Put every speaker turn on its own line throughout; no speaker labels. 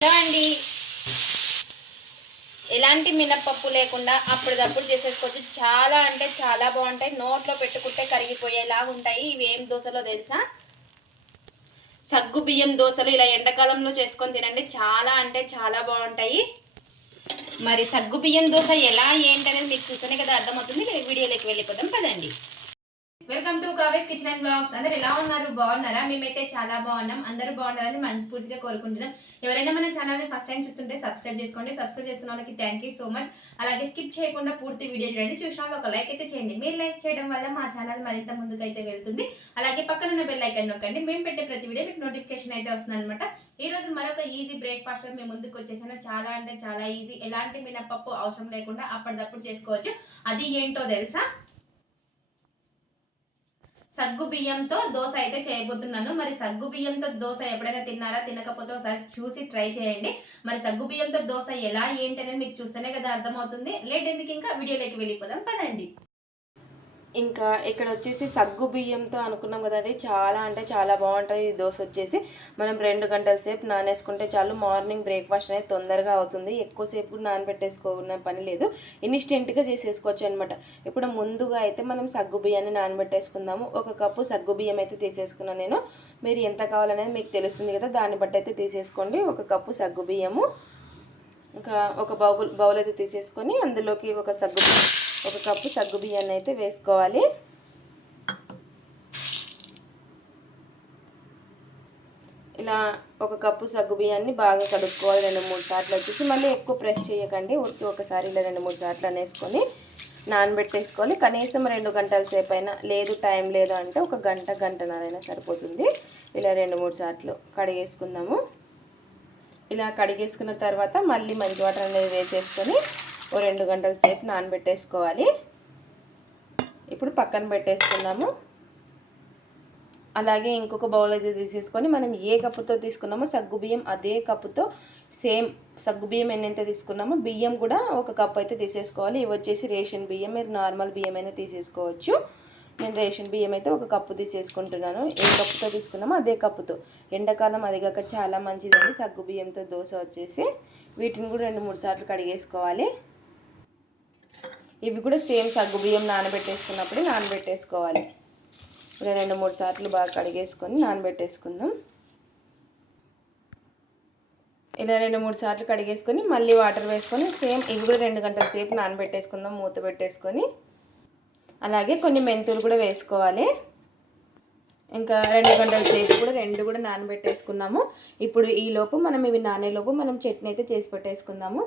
Hello అండి. ఎలాంటి మినప్పప్పు లేకుండా అప్పటిదప్పుడు చేసేసుకోవచ్చు. చాలా అంటే చాలా బాగుంటాయి. నోట్లో పెట్టుకుంటే కరిగిపోయేలాగా ఉంటాయి. ఇవి ఏం దోశలో తెలుసా? సగ్గు బియ్యం దోశలు ఇలా ఎండాకాలంలో చేసుకొని తినండి. చాలా అంటే చాలా బాగుంటాయి. మరి సగ్గు బియ్యం దోశ ఎలా ఏంటనేది మీకు చూస్తేనే కదా అర్థమవుతుంది. వీడియోలోకి వెళ్ళిపోదాం. పదండి. Welcome to Kave's kitchen and blogs అందరు ఎలా ఉన్నారు? బాగున్నారా? మేమైతే చాలా బాగున్నాం. అందరూ బాగున్నారని మనస్ఫూర్తిగా కోరుకుంటున్నాం. ఎవరైనా మన ఛానల్ని ఫస్ట్ టైం చూస్తుంటే సబ్స్క్రైబ్ చేసుకోండి. సబ్స్క్రైబ్ చేసుకున్న వాళ్ళకి థ్యాంక్ యూ సో మచ్ అలాగే స్కిప్ చేయకుండా పూర్తి వీడియో చూడండి. చూసిన వాళ్ళు ఒక లైక్ అయితే చేయండి. మీరు లైక్ చేయడం వల్ల మా ఛానల్ మరింత ముందుకైతే వెళ్తుంది. అలాగే పక్కన ఉన్న బెల్ ఐకన్ నొక్కండి. మేము పెట్టే ప్రతి వీడియో మీకు నోటిఫికేషన్ అయితే వస్తుంది అనమాట ఈ రోజు మరొక ఈజీ బ్రేక్ఫాస్ట్ మేము ముందుకు వచ్చేసాను. చాలా అంటే చాలా ఈజీ ఎలాంటి మినపప్పు అవసరం లేకుండా అప్పటిదప్పుడు చేసుకోవచ్చు. అది ఏంటో తెలుసా? సగ్గు బియ్యంతో దోశ అయితే చేయబోతున్నాను. మరి సగ్గు బియ్యంతో దోశ ఎప్పుడైనా తిన్నారా? తినకపోతే ఒకసారి చూసి ట్రై చేయండి. మరి సగ్గు బియ్యంతో దోశ ఎలా ఏంటి అనేది మీకు చూస్తేనే కదా అర్థమవుతుంది. లేట్ ఎందుకు ఇంకా? వీడియోలోకి వెళ్ళిపోదాం. పదండి.
ఇంకా ఇక్కడ వచ్చేసి సగ్గు బియ్యంతో అనుకున్నాం కదండి. చాలా అంటే చాలా బాగుంటుంది ఈ దోశ వచ్చేసి మనం రెండు గంటల సేపు నానేసుకుంటే చాలు మార్నింగ్ బ్రేక్ఫాస్ట్ అనేది తొందరగా అవుతుంది. ఎక్కువసేపు నానబెట్టేసుకోన్న పని లేదు. ఇన్స్టెంట్గా చేసేసుకోవచ్చు అనమాట ఇప్పుడు ముందుగా అయితే మనం సగ్గు బియ్యాన్ని నానబెట్టేసుకుందాము. ఒక కప్పు సగ్గు బియ్యం అయితే తీసేసుకున్నాను నేను. మీరు ఎంత కావాలనేది మీకు తెలుస్తుంది కదా దాన్ని బట్టి అయితే తీసేసుకోండి. ఒక కప్పు సగ్గు బియ్యము. ఇంకా ఒక బౌల్ బౌల్ అయితే తీసేసుకొని అందులోకి ఒక సగ్గు బియ్యం ఒక కప్పు సగ్గు బియ్యాన్ని అయితే వేసుకోవాలి. ఇలా ఒక కప్పు సగ్గు బియ్యాన్ని బాగా కడుక్కోవాలి. రెండు మూడు సార్లు వచ్చేసి మళ్ళీ ఎక్కువ ప్రెస్ చేయకండి. ఉడికి ఒకసారి ఇలా రెండు మూడు సార్లు అనేసుకొని నానబెట్టేసుకోవాలి. కనీసం రెండు గంటల సేపు అయినా లేదు టైం లేదు అంటే ఒక గంట గంటన్నరైనా సరిపోతుంది. ఇలా రెండు మూడు సార్లు కడిగేసుకుందాము. ఇలా కడిగేసుకున్న తర్వాత మళ్ళీ మంచి వాటర్ అనేది వేసేసుకొని ఓ రెండు గంటల సేపు నానబెట్టేసుకోవాలి. ఇప్పుడు పక్కన పెట్టేసుకున్నాము అలాగే ఇంకొక బౌల్ అయితే తీసేసుకొని మనం ఏ కప్పుతో తీసుకున్నామో సగ్గు బియ్యం అదే కప్పుతో సేమ్ సగ్గు బియ్యం ఎన్నెంత తీసుకున్నామో బియ్యం కూడా ఒక కప్ అయితే తీసేసుకోవాలి. ఇవి వచ్చేసి రేషన్ బియ్యం మీరు నార్మల్ బియ్యం అయినా తీసేసుకోవచ్చు. నేను రేషన్ బియ్యం అయితే ఒక కప్పు తీసేసుకుంటున్నాను. ఏ కప్పుతో తీసుకున్నామో అదే కప్పుతో. ఎండాకాలం అది కాక చాలా మంచిదండి సగ్గు బియ్యంతో దోశ వచ్చేసి. వీటిని కూడా రెండు మూడు సార్లు కడిగేసుకోవాలి. ఇవి కూడా సేమ్ సగ్గు బియ్యం నానబెట్టేసుకున్నప్పుడు నానబెట్టేసుకోవాలి. ఇలా రెండు మూడు సార్లు బాగా కడిగేసుకొని నానబెట్టేసుకుందాం. ఇలా రెండు మూడు సార్లు కడిగేసుకొని మళ్ళీ వాటర్ వేసుకొని సేమ్ ఇవి కూడా రెండు గంటల సేపు నానబెట్టేసుకుందాం మూత పెట్టేసుకొని. అలాగే కొన్ని మెంతులు కూడా వేసుకోవాలి. ఇంకా రెండు గంటల సేపు కూడా రెండు కూడా నానబెట్టేసుకున్నాము. ఇప్పుడు ఈ లోపు మనం ఇవి నానేలోపు మనం చట్నీ అయితే చేసి పెట్టేసుకుందాము.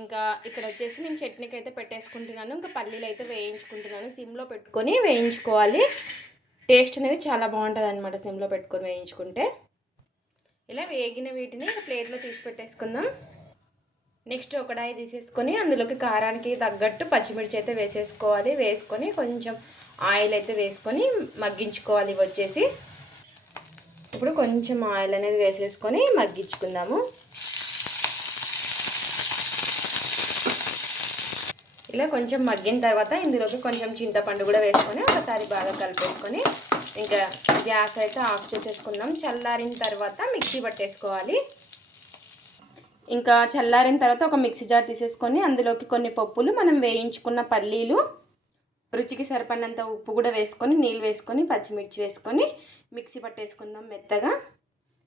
ఇంకా ఇక్కడ వచ్చేసి నేను చట్నీకి అయితే పెట్టేసుకుంటున్నాను. ఇంకా పల్లీలు అయితే వేయించుకుంటున్నాను. సిమ్లో పెట్టుకొని వేయించుకోవాలి. టేస్ట్ అనేది చాలా బాగుంటుంది అనమాట సిమ్లో పెట్టుకొని వేయించుకుంటే. ఇలా వేగిన వీటిని ప్లేట్లో తీసి పెట్టేసుకుందాం. నెక్స్ట్ ఒకడాయి తీసేసుకొని అందులోకి కారానికి తగ్గట్టు పచ్చిమిర్చి అయితే వేసేసుకోవాలి. వేసుకొని కొంచెం ఆయిల్ అయితే వేసుకొని మగ్గించుకోవాలి ఇవి వచ్చేసి. ఇప్పుడు కొంచెం ఆయిల్ అనేది వేసేసుకొని మగ్గించుకుందాము. ఇలా కొంచెం మగ్గిన తర్వాత ఇందులోకి కొంచెం చింతపండు కూడా వేసుకొని ఒకసారి బాగా కలిపేసుకొని ఇంకా గ్యాస్ అయితే ఆఫ్ చేసేసుకుందాం చల్లారిన తర్వాత మిక్సీ పట్టేసుకోవాలి. ఇంకా చల్లారిన తర్వాత ఒక మిక్సీ జార్ తీసేసుకొని అందులోకి కొన్ని పప్పులు మనం వేయించుకున్న పల్లీలు రుచికి సరిపడినంత ఉప్పు కూడా వేసుకొని నీళ్ళు వేసుకొని పచ్చిమిర్చి వేసుకొని మిక్సీ పట్టేసుకుందాం మెత్తగా.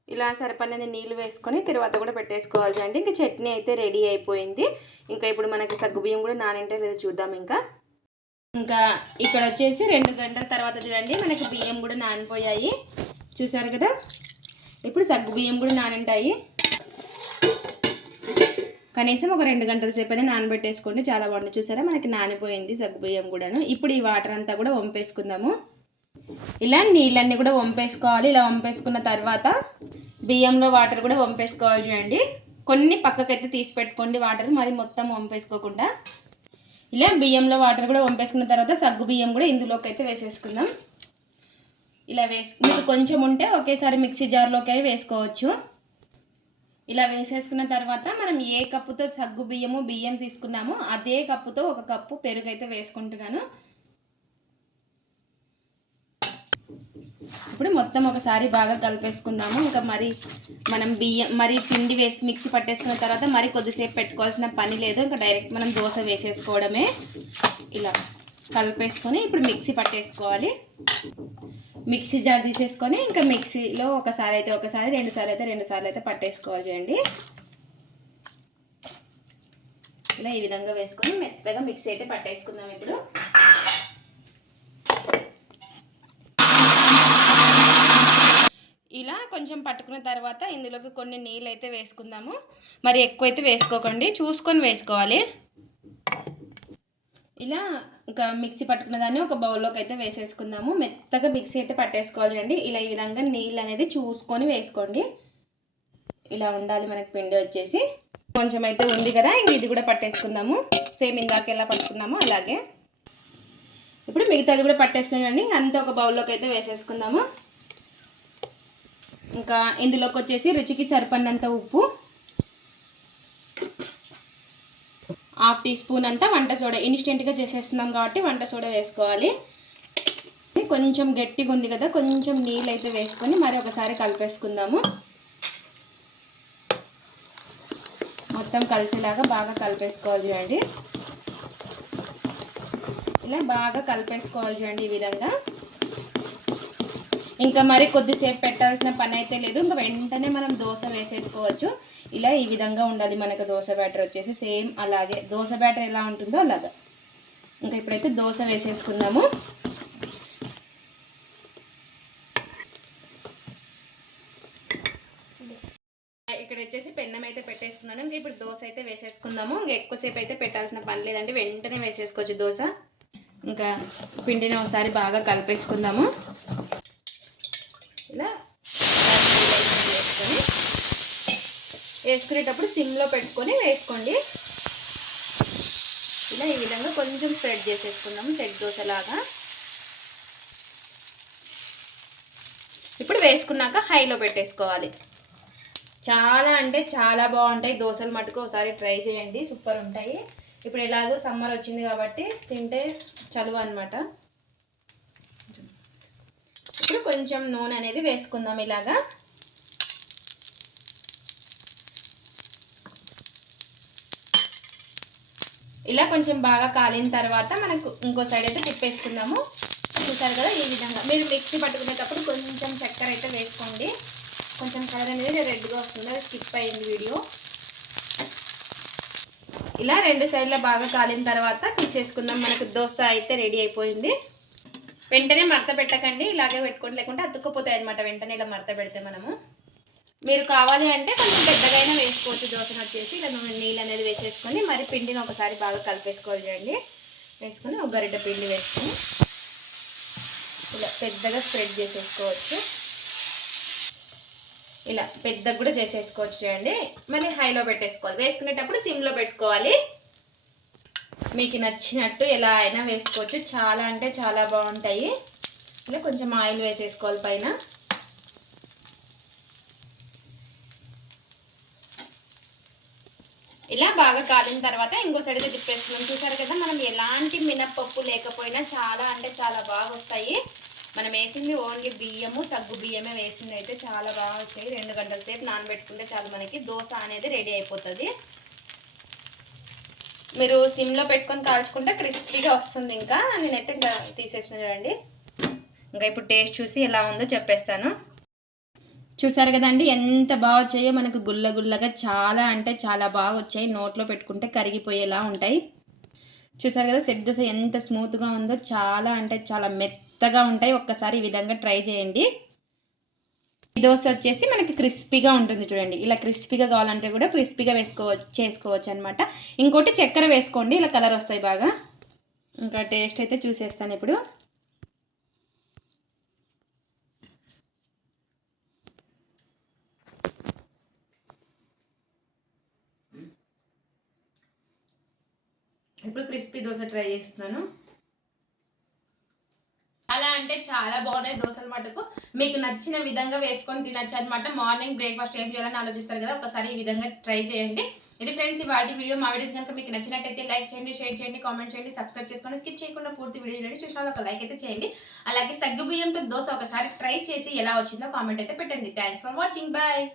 ఇలా సరిపడిన నీళ్ళు వేసుకొని తర్వాత కూడా పెట్టేసుకోవాలి అంటే ఇంకా చట్నీ అయితే రెడీ అయిపోయింది. ఇంకా ఇప్పుడు మనకి సగ్గుబియ్యం కూడా నానింటే లేదో చూద్దాం ఇంకా. ఇంకా ఇక్కడ వచ్చేసి రెండు గంటల తర్వాత చూడండి మనకి బియ్యం కూడా నానిపోయాయి. చూసారు కదా? ఇప్పుడు సగ్గు బియ్యం కూడా నానింటాయి. కనీసం ఒక రెండు గంటల సేపు అయినా నానబెట్టేసుకోండి. చాలా బాగుంది. చూసారా? మనకి నానిపోయింది సగ్గుబియ్యం కూడాను. ఇప్పుడు ఈ వాటర్ అంతా కూడా వంపేసుకుందాము. ఇలా నీళ్ళన్నీ కూడా వంపేసుకోవాలి. ఇలా వంపేసుకున్న తర్వాత బియ్యంలో వాటర్ కూడా వంపేసుకోవాలి చూడండి. కొన్ని పక్కకైతే తీసి పెట్టుకోండి వాటర్ మరి మొత్తం వంపేసుకోకుండా. ఇలా బియ్యంలో వాటర్ కూడా వంపేసుకున్న తర్వాత సగ్గు బియ్యం కూడా ఇందులోకి అయితే వేసేసుకుందాం. ఇలా వేసు మీకు కొంచెం ఉంటే ఒకేసారి మిక్సీ జార్లోకి అవి వేసుకోవచ్చు. ఇలా వేసేసుకున్న తర్వాత మనం ఏ కప్పుతో సగ్గు బియ్యము బియ్యం తీసుకున్నామో అదే కప్పుతో ఒక కప్పు పెరుగు అయితే వేసుకుంటున్నాను. ఇప్పుడు మొత్తం ఒకసారి బాగా కలిపేసుకుందాము. ఇంకా మరి మనం బియ్యం మరి పిండి వేసి మిక్సీ పట్టేసుకున్న తర్వాత మరి కొద్దిసేపు పెట్టుకోవాల్సిన పని లేదు. ఇంకా డైరెక్ట్ మనం దోశ వేసేసుకోవడమే. ఇలా కలిపేసుకొని ఇప్పుడు మిక్సీ పట్టేసుకోవాలి. మిక్సీ జార్ తీసేసుకొని ఇంకా మిక్సీలో ఒకసారి అయితే ఒకసారి రెండుసార్లు అయితే రెండుసార్లు అయితే పట్టేసుకోవాలి చూడండి. ఇలా ఈ విధంగా వేసుకొని మెత్తగా మిక్సీ అయితే పట్టేసుకుందాం ఇప్పుడు ఇలా కొంచెం పట్టుకున్న తర్వాత ఇందులోకి కొన్ని నీళ్ళు అయితే వేసుకుందాము. మరి ఎక్కువైతే వేసుకోకండి. చూసుకొని వేసుకోవాలి. ఇలా ఇంకా మిక్సీ పట్టుకున్న దాన్ని ఒక బౌల్లోకి అయితే వేసేసుకుందాము. మెత్తగా మిక్సీ అయితే పట్టేసుకోవాలి అండి. ఇలా ఈ విధంగా నీళ్ళు అనేది చూసుకొని వేసుకోండి. ఇలా ఉండాలి మనకి పిండి వచ్చేసి. కొంచెం అయితే ఉంది కదా ఇంక ఇది కూడా పట్టేసుకుందాము. సేమ్ ఇందాక ఎలా పట్టుకున్నామో అలాగే. ఇప్పుడు మిగతాది కూడా పట్టేసుకున్నాండి అంతా ఒక బౌల్లోకి అయితే వేసేసుకుందాము. ఇంకా ఇందులోకి వచ్చేసి రుచికి సరిపడినంత ఉప్పు. హాఫ్ టీ స్పూన్ అంతా వంట సోడా. ఇన్స్టెంట్గా చేసేస్తున్నాం కాబట్టి వంట సోడా వేసుకోవాలి. కొంచెం గట్టిగా ఉంది కదా కొంచెం నీళ్ళు అయితే వేసుకొని మరి ఒకసారి కలిపేసుకుందాము. మొత్తం కలిసేలాగా బాగా కలిపేసుకోవాలి చూడండి. ఇలా బాగా కలిపేసుకోవాలి చూడండి ఈ విధంగా. ఇంకా మరి కొద్దిసేపు పెట్టాల్సిన పని అయితే లేదు. ఇంకా వెంటనే మనం దోశ వేసేసుకోవచ్చు. ఇలా ఈ విధంగా ఉండాలి మనకు దోశ బ్యాటర్ వచ్చేసి. సేమ్ అలాగే దోశ బ్యాటర్ ఎలా ఉంటుందో అలాగా. ఇంకా ఇప్పుడైతే దోశ వేసేసుకుందాము. ఇక్కడ వచ్చేసి పెన్నం అయితే పెట్టేసుకున్నాను. ఇంకా ఇప్పుడు దోశ అయితే వేసేసుకుందాము. ఇంకా ఎక్కువసేపు అయితే పెట్టాల్సిన పని లేదండి. వెంటనే వేసేసుకోవచ్చు దోశ. ఇంకా పిండిని ఒకసారి బాగా కలిపేసుకుందాము ఇలా వేసుకొని వేసుకునేటప్పుడు సిమ్లో పెట్టుకొని వేసుకోండి. ఇలా ఈ విధంగా కొంచెం స్ప్రెడ్ చేసేసుకుందాము సెట్ దోశలాగా. ఇప్పుడు వేసుకున్నాక హైలో పెట్టేసుకోవాలి. చాలా అంటే చాలా బాగుంటాయి దోశలు మటుకు ఒకసారి ట్రై చేయండి సూపర్ ఉంటాయి. ఇప్పుడు ఎలాగో సమ్మర్ వచ్చింది కాబట్టి తింటే చలువ అనమాట ఇప్పుడు కొంచెం నూనె అనేది వేసుకుందాం ఇలాగా. ఇలా కొంచెం బాగా కాలిన తర్వాత మనకు ఇంకో సైడ్ అయితే తిప్పేసుకుందాము. చూసారు కదా ఈ విధంగా. మీరు మిక్సీ పట్టుకునేటప్పుడు కొంచెం చక్కెర అయితే వేసుకోండి. కొంచెం కలర్ అనేది రెడ్గా వస్తుంది. అది స్కిప్ అయింది వీడియో. ఇలా రెండు సైడ్ల బాగా కాలిన తర్వాత తీసేసుకుందాం. మనకు దోశ అయితే రెడీ అయిపోయింది. వెంటనే మడత పెట్టకండి. ఇలాగే పెట్టుకోండి. లేకుంటే అతుక్కుపోతాయి అనమాట వెంటనే ఇలా మడత పెడితే మనము. మీరు కావాలి అంటే కొంచెం పెద్దగైనా వేసుకోవచ్చు. దోశను వచ్చేసి ఇలా నీళ్ళు అనేది వేసేసుకొని మరి పిండిని ఒకసారి బాగా కలిపేసుకోవాలి చూడండి. వేసుకొని ఒక గరిట పిండి వేసుకొని ఇలా పెద్దగా స్ప్రెడ్ చేసేసుకోవచ్చు. ఇలా పెద్దగా కూడా చేసేసుకోవచ్చు చూడండి. మళ్ళీ హైలో పెట్టేసుకోవాలి. వేసుకునేటప్పుడు సిమ్లో పెట్టుకోవాలి. మీకు నచ్చినట్టు ఎలా అయినా వేసుకోవచ్చు. చాలా అంటే చాలా బాగుంటాయి. ఇలా కొంచెం ఆయిల్ వేసేసుకోవాలి పైన. ఇలా బాగా కాలిన తర్వాత ఇంకో సైడ్ అయితే తిప్పేసుకున్నాం చూసారు కదా మనం ఎలాంటి మినప్పప్పు లేకపోయినా చాలా అంటే చాలా బాగా వస్తాయి. మనం వేసింది ఓన్లీ బియ్యము సగ్గు బియ్యమే వేసింది అయితే చాలా బాగా వచ్చాయి. రెండు గంటల సేపు నానబెట్టుకుంటే చాలు మనకి దోశ అనేది రెడీ అయిపోతుంది. మీరు సిమ్లో పెట్టుకొని కాల్చుకుంటే క్రిస్పీగా వస్తుంది ఇంకా. నేనైతే ఇంకా తీసేసిన చూడండి. ఇంకా ఇప్పుడు టేస్ట్ చూసి ఎలా ఉందో చెప్పేస్తాను. చూసారు కదండి? ఎంత బాగా వచ్చాయో మనకు గుల్ల గుల్లగా చాలా అంటే చాలా బాగా వచ్చాయి. నోట్లో పెట్టుకుంటే కరిగిపోయేలా ఉంటాయి. చూసారు కదా? సెట్ దోశ ఎంత స్మూత్గా ఉందో చాలా అంటే చాలా మెత్తగా ఉంటాయి. ఒక్కసారి ఈ విధంగా ట్రై చేయండి. ఈ దోశ వచ్చేసి మనకి క్రిస్పీగా ఉంటుంది చూడండి. ఇలా క్రిస్పీగా కావాలంటే కూడా క్రిస్పీగా వేసుకోవచ్చు చేసుకోవచ్చు అనమాట ఇంకోటి చక్కెర వేసుకోండి. ఇలా కలర్ వస్తాయి బాగా. ఇంకా టేస్ట్ అయితే చూసేస్తాను ఇప్పుడు ఇప్పుడు క్రిస్పీ దోశ ట్రై చేస్తున్నాను. అలా అంటే చాలా బాగున్నాయి దోశలు మటుకు. మీకు నచ్చిన విధంగా వేసుకొని తినచ్చు అనమాట మార్నింగ్ బ్రేక్ఫాస్ట్ ఏం చేయాలని ఆలోచిస్తారు కదా ఒకసారి ఈ విధంగా ట్రై చేయండి.
ఇది ఫ్రెండ్స్ ఇవాళ వీడియో మా వీడియోస్ కనుక మీకు నచ్చినట్టయితే లైక్ చేయండి షేర్ చేయండి కామెంట్ చేయండి సబ్స్క్రైబ్ చేసుకొని స్కిప్ చేయకుండా పూర్తి వీడియో చూడండి. చూసిన ఒక లైక్ అయితే చేయండి. అలాగే సగ్గు బియ్యంతో దోశ ఒకసారి ట్రై చేసి ఎలా వచ్చిందో కామెంట్ అయితే పెట్టండి. Thanks for watching bye